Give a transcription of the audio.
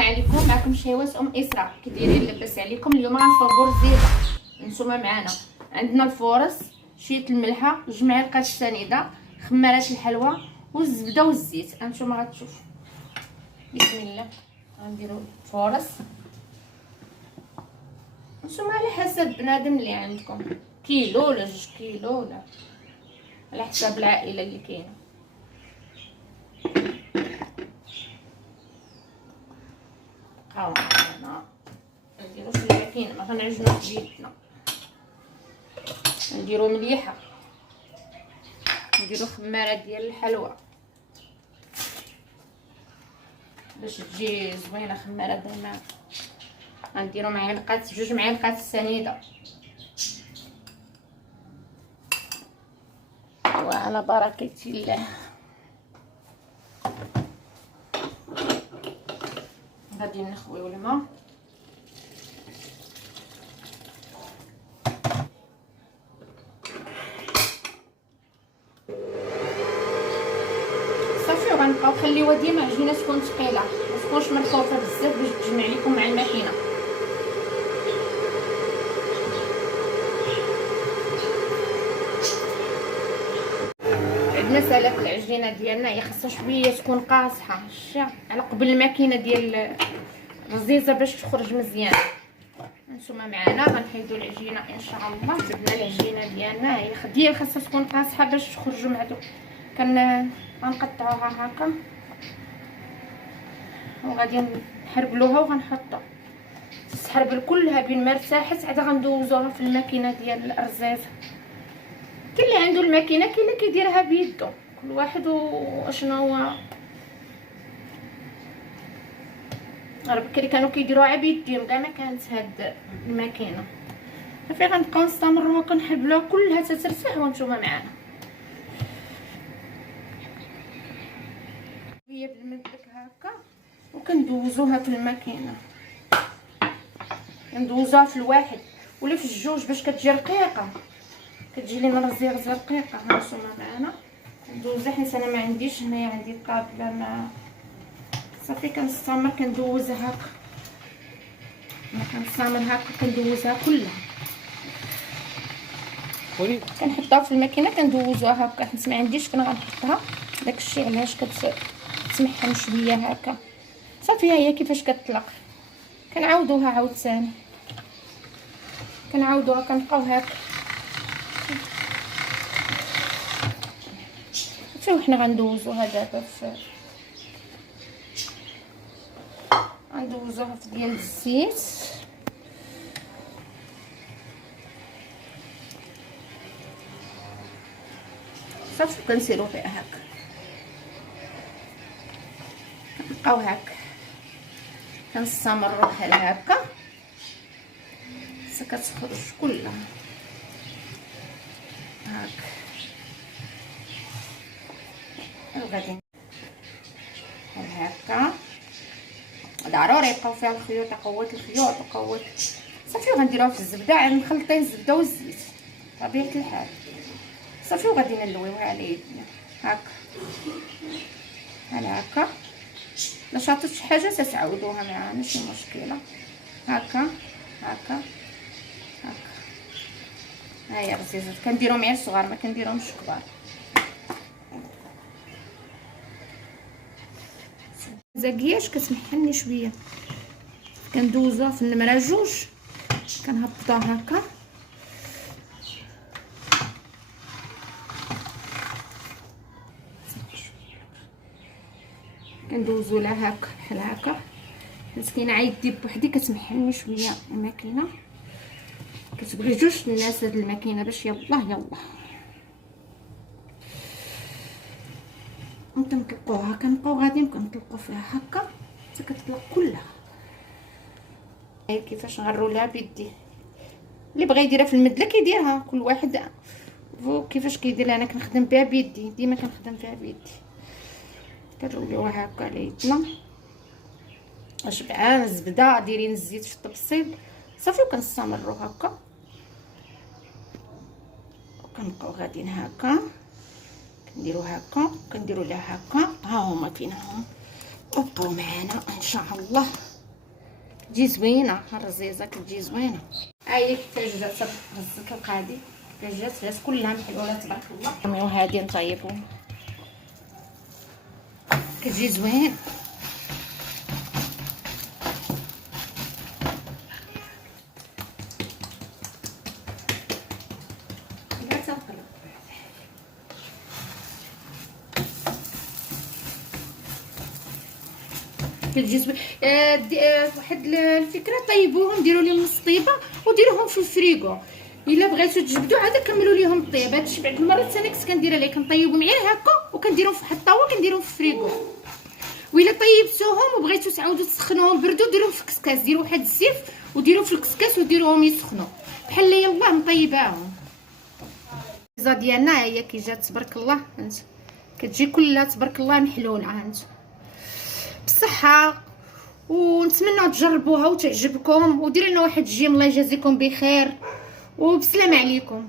عليكم، معكم شهوات اسراء. كي دايرين؟ لاباس عليكم؟ اليوم غنصاوبوا الزيت. نتوما معنا عندنا الفورص، شويه الملحه، 2 معالق السنيده، خمارات الحلوى والزبده والزيت. هانتوما غتشوفوا. بسم الله. غنديروا الفورص. نتوما على حسب بنادم اللي عندكم، كيلو ولا 2 كيلو ولا على حسب العائله اللي كاينه. ها انا نديرو في الماكينه، ما غنعجنوش بيدنا. نديرو مليحه، نديرو خماره ديال الحلوى باش تجي زوينه. خماره دايما غنديرو معلقه 2 معالق السنيده، وعلى بركه الله. غادي نخويو الماء. صافي، وغنبقاو خليوها ديما عجينه تكون ثقيله، ما تكونش مرفوفه بزاف باش تجمع لكم مع الماكينه. عندنا سالا في العجينه ديالنا، هي خاصها شويه تكون قاصحه على قبل الماكينه ديال الرزيزه باش تخرج مزيان. نتوما معنا غنحيدوا العجينه ان شاء الله. جبنا العجينه ديالنا، هي خاصها تكون قاصحه باش تخرجوا مع دوك. غنقطعوها هكا وغادي نحربلوها وغنحطوا تسحربل كلها بين ما ارتاحت. عاد غندوزوها في الماكينه ديال الرزيزه. كاين اللي عنده الماكينه، كاين اللي كيديرها بيدو، كل واحد واشنو هو. بكري كانوا كيديروها بيديهم، كاع ما كانت هاد الماكينه. صافي غنبقاو نستمروا كنحبلوها كلها حتى ترتاح وانتوما معانا. هي بالمدلك هكا وكندوزوها في الماكينه، كندوزوها في الواحد ولا في الجوج باش كتجي رقيقه، كتجي لينا رزيزه رقيقه. هانتوما معانا ندوزها حيت انا ما عنديش هنايا، عندي طابله ما. صافي كنستمر كندوزها هكا، ما كنستمر هكا كندوزها كلها. كنحطها في الماكينه كندوزوها هكا حيت ما عنديش فين غنحطها. داكشي علاش كتسمحن شويه هكا. صافي هي كيفاش كتطلق. كنعاودوها عاوتاني، كنعاودوها كنبقاو هكا. شوفوا حنا غندوزوها دابا غندوزوها في ديال الزيت. صافي كنسيرو فيها هكا، كنبقاو هكا كنستمروا بحال هكا حتى كتخرج كلها هكا. غادي بحال هكا، ضروري يبقاو فيها الخيوط، قوه الخيوط وقوه. صافي وغنديروها في الزبده، عاد مخلطين الزبده والزيت طبيعه الحال. صافي وغادي نلويوها على يدنا هكا بحال هكا. لا شاطت شي حاجه تتعاودوها معانا، ماشي مشكله. هكا هكا هكا. ها هي رزيزات، كنديرو معيار صغار ما كنديرهمش كبار. زاكياش كتمحلني شويه، كندوزوها في النمره 2، كنهبطوها هكا. كندوزو لها هكا بحال هكا. مسكينه عيدي بوحدي كتمحلني شويه الماكينه، كتبغي جوج الناس هاد الماكينه باش يلا نطلقوها. كنبقاو غاديين كنطلقوا فيها هكا حتى كتطلق كلها. هاي كيفاش نغرو لها بيدي. اللي بغى يديرها في المدله كيديرها، كل واحد كيفاش كيدير. انا كنخدم بها بيدي، ديما كنخدم فيها بيدي. كنروليوها هكا على يدنا. شبعان الزبده، دايرين الزيت في الطبسيل. صافي وكنستمروا هكا وكنبقاو غاديين هكا. كنديرو هكا، كنديرو لها هكا. ها هما فين هما، وبقاو معنا ان شاء الله. تجي زوينه الرزيزه، كتجي زوينه. هي كيفاش جات هزت القادي، كيفاش جات كلها محلوله تبارك الله. وهادي نطيبهم كتجي زوين. كتجي واحد الفكره، طيبوهم ديروا لهم نص طيبه وديروهم في الفريغو. الا بغيتو تجبدوا عاد كملوا ليهم الطيب. هادشي بعد المره الثانيه كنت كندير عليه، كنطيبهم غير هكا وكنديرهم في واحد الطاوه كنديرهم في الفريغو. وإلا طيبتوهم وبغيتو تعاودوا تسخنوهم بردوا، ديروهم في كسكاس، ديروا واحد الزيف وديروا في الكسكاس وديروهم يسخنوا بحال يلاه مطيباهم. البيتزا ديالنا هي كي جات تبارك الله، هانت كتجي كلها تبارك الله محلوله. هانت بصحه، ونتمنوا تجربوها وتعجبكم، وديروا لنا واحد الجيم. الله يجازيكم بخير وبسلام عليكم.